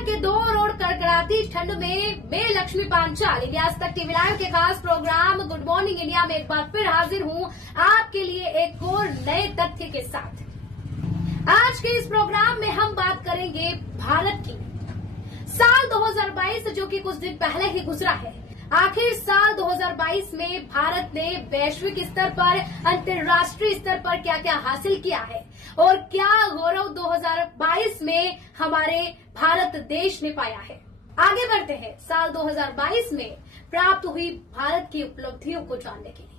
दोपहर के 2 और कड़कड़ाती ठंड में मैं लक्ष्मी पांचाल इंडिया आज तक टीवी लाइव के खास प्रोग्राम गुड मॉर्निंग इंडिया में एक बार फिर हाजिर हूं आपके लिए एक और नए तथ्य के साथ। आज के इस प्रोग्राम में हम बात करेंगे भारत की। साल 2022 जो कि कुछ दिन पहले ही गुजरा है, आखिर साल 2022 में भारत ने वैश्विक स्तर पर, अंतर्राष्ट्रीय स्तर पर क्या क्या हासिल किया है और क्या गौरव 2022 में हमारे भारत देश ने पाया है। आगे बढ़ते हैं साल 2022 में प्राप्त हुई भारत की उपलब्धियों को जानने के लिए।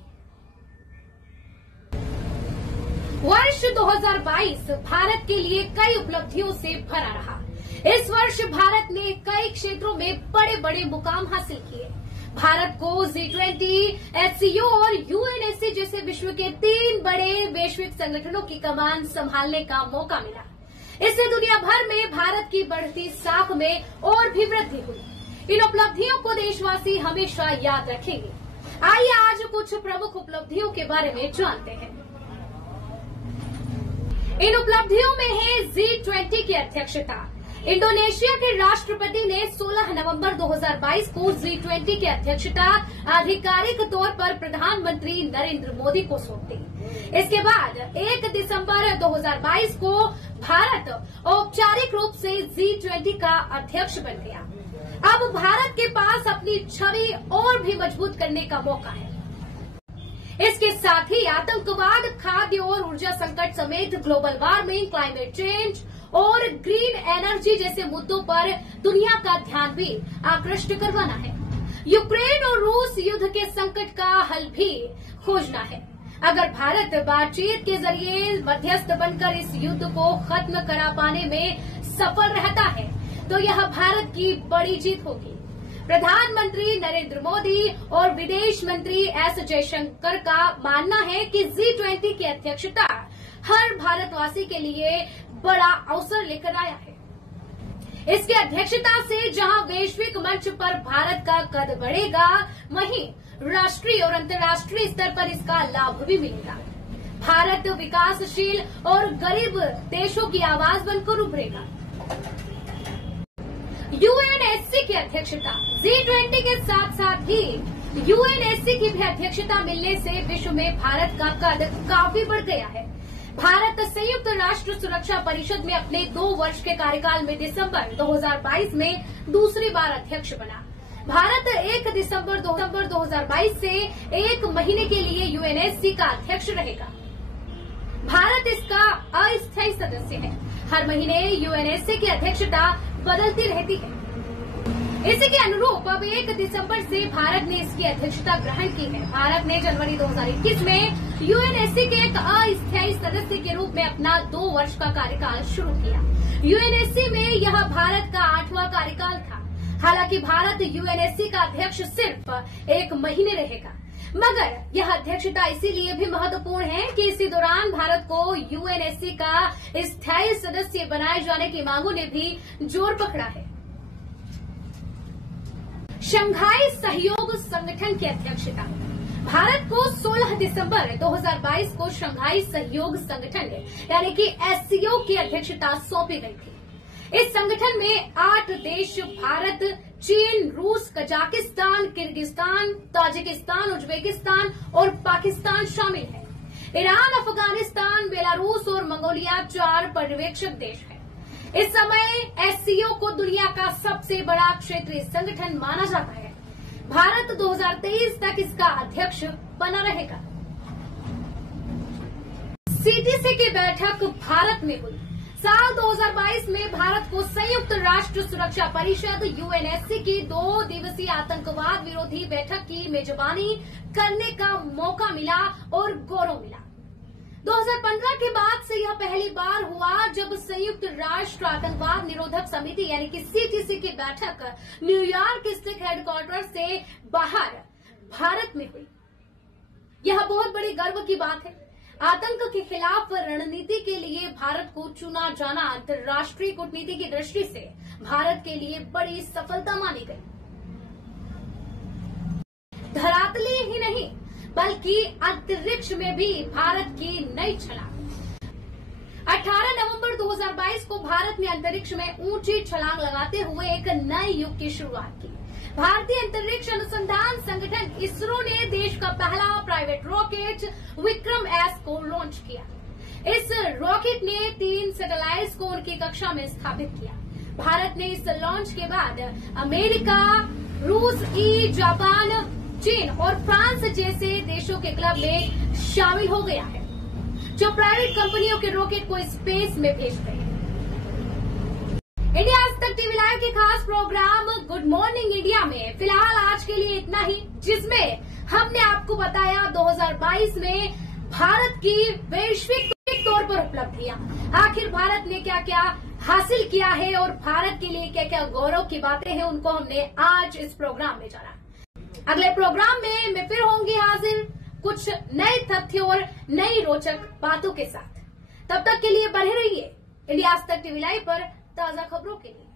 वर्ष 2022 भारत के लिए कई उपलब्धियों से भरा रहा। इस वर्ष भारत ने कई क्षेत्रों में बड़े बड़े मुकाम हासिल किए। भारत को G20, SCO और UNSC जैसे विश्व के 3 बड़े वैश्विक संगठनों की कमान संभालने का मौका मिला। इससे दुनिया भर में भारत की बढ़ती साख में और भी वृद्धि हुई। इन उपलब्धियों को देशवासी हमेशा याद रखेंगे। आइए आज कुछ प्रमुख उपलब्धियों के बारे में जानते हैं। इन उपलब्धियों में है G20 की अध्यक्षता। इंडोनेशिया के राष्ट्रपति ने 16 नवंबर 2022 को G20 की अध्यक्षता आधिकारिक तौर पर प्रधानमंत्री नरेंद्र मोदी को सौंप दी। इसके बाद 1 दिसंबर 2022 को भारत औपचारिक रूप से G20 का अध्यक्ष बन गया। अब भारत के पास अपनी छवि और भी मजबूत करने का मौका है। इसके साथ ही आतंकवाद, खाद्य और ऊर्जा संकट समेत ग्लोबल वार्मिंग, क्लाइमेट चेंज और ग्रीन एनर्जी जैसे मुद्दों पर दुनिया का ध्यान भी आकृष्ट करवाना है। यूक्रेन और रूस युद्ध के संकट का हल भी खोजना है। अगर भारत बातचीत के जरिए मध्यस्थ बनकर इस युद्ध को खत्म करा पाने में सफल रहता है तो यह भारत की बड़ी जीत होगी। प्रधानमंत्री नरेंद्र मोदी और विदेश मंत्री एस जयशंकर का मानना है कि G20 की अध्यक्षता हर भारतवासी के लिए बड़ा अवसर लेकर आया है। इसकी अध्यक्षता से जहां वैश्विक मंच पर भारत का कद बढ़ेगा, वहीं राष्ट्रीय और अंतर्राष्ट्रीय स्तर पर इसका लाभ भी मिलेगा। भारत विकासशील और गरीब देशों की आवाज बनकर उभरेगा। UNSC की अध्यक्षता। G20 के साथ साथ ही UNSC की भी अध्यक्षता मिलने से विश्व में भारत का कद काफी बढ़ गया है। भारत संयुक्त राष्ट्र सुरक्षा परिषद में अपने 2 वर्ष के कार्यकाल में दिसंबर 2022 में दूसरी बार अध्यक्ष बना। भारत 1 दिसंबर 2022 से 1 महीने के लिए UNSC का अध्यक्ष रहेगा। भारत इसका अस्थायी सदस्य है। हर महीने UNSC की अध्यक्षता बदलती रहती है। इसी के अनुरूप अब 1 दिसंबर से भारत ने इसकी अध्यक्षता ग्रहण की है। भारत ने जनवरी 2021 में UNSC के एक अस्थायी सदस्य के रूप में अपना 2 वर्ष का कार्यकाल शुरू किया। UNSC में यह भारत का 8वां कार्यकाल था। हालांकि भारत UNSC का अध्यक्ष सिर्फ 1 महीने रहेगा, मगर यह अध्यक्षता इसीलिए भी महत्वपूर्ण है कि इसी दौरान भारत को UNSC का स्थायी सदस्य बनाए जाने की मांगों ने भी जोर पकड़ा है। शंघाई सहयोग संगठन की अध्यक्षता। भारत को 16 दिसंबर 2022 को शंघाई सहयोग संगठन यानी कि SCO की अध्यक्षता सौंपी गई थी। इस संगठन में 8 देश भारत, चीन, रूस, कजाकिस्तान, किर्गिस्तान, ताजिकिस्तान, उज्बेकिस्तान और पाकिस्तान शामिल है। ईरान, अफगानिस्तान, बेलारूस और मंगोलिया 4 पर्यवेक्षक देश हैं। इस समय SCO को दुनिया का सबसे बड़ा क्षेत्रीय संगठन माना जाता है। भारत 2023 तक इसका अध्यक्ष बना रहेगा। CTC की बैठक भारत में हुई। साल 2022 में भारत को संयुक्त राष्ट्र सुरक्षा परिषद UNSC की 2 दिवसीय आतंकवाद विरोधी बैठक की मेजबानी करने का मौका मिला और गौरव मिला। 2015 के बाद से यह पहली बार हुआ जब संयुक्त राष्ट्र आतंकवाद निरोधक समिति यानी कि CTC की बैठक न्यूयॉर्क स्थित हेडक्वार्टर से बाहर भारत में हुई। यह बहुत बड़ी गर्व की बात है। आतंक के खिलाफ रणनीति के लिए भारत को चुना जाना अंतर्राष्ट्रीय कूटनीति की दृष्टि से भारत के लिए बड़ी सफलता मानी गई। धरातली ही नहीं बल्कि अंतरिक्ष में भी भारत की नई छलांग। 18 नवंबर 2022 को भारत ने अंतरिक्ष में ऊंची छलांग लगाते हुए एक नए युग की शुरुआत की। भारतीय अंतरिक्ष अनुसंधान संगठन इसरो ने देश का पहला प्राइवेट रॉकेट विक्रम एस को लॉन्च किया। इस रॉकेट ने 3 सैटेलाइट्स को उनकी कक्षा में स्थापित किया। भारत ने इस लॉन्च के बाद अमेरिका, रूस, जापान, चीन और फ्रांस जैसे देशों के क्लब में शामिल हो गया है, जो प्राइवेट कंपनियों के रॉकेट को स्पेस में भेजते हैं। इंडिया आज तक टीवी लाइव के खास प्रोग्राम गुड मॉर्निंग इंडिया में फिलहाल आज के लिए इतना ही, जिसमें हमने आपको बताया 2022 में भारत की वैश्विक तौर पर उपलब्धियां, आखिर भारत ने क्या क्या हासिल किया है और भारत के लिए क्या क्या गौरव की बातें हैं, उनको हमने आज इस प्रोग्राम में जाना। अगले प्रोग्राम में मैं फिर होंगी हाजिर कुछ नए तथ्य और नई रोचक बातों के साथ। तब तक के लिए बने रहिए इंडिया आज तक टीवी लाइव पर ताजा खबरों के लिए।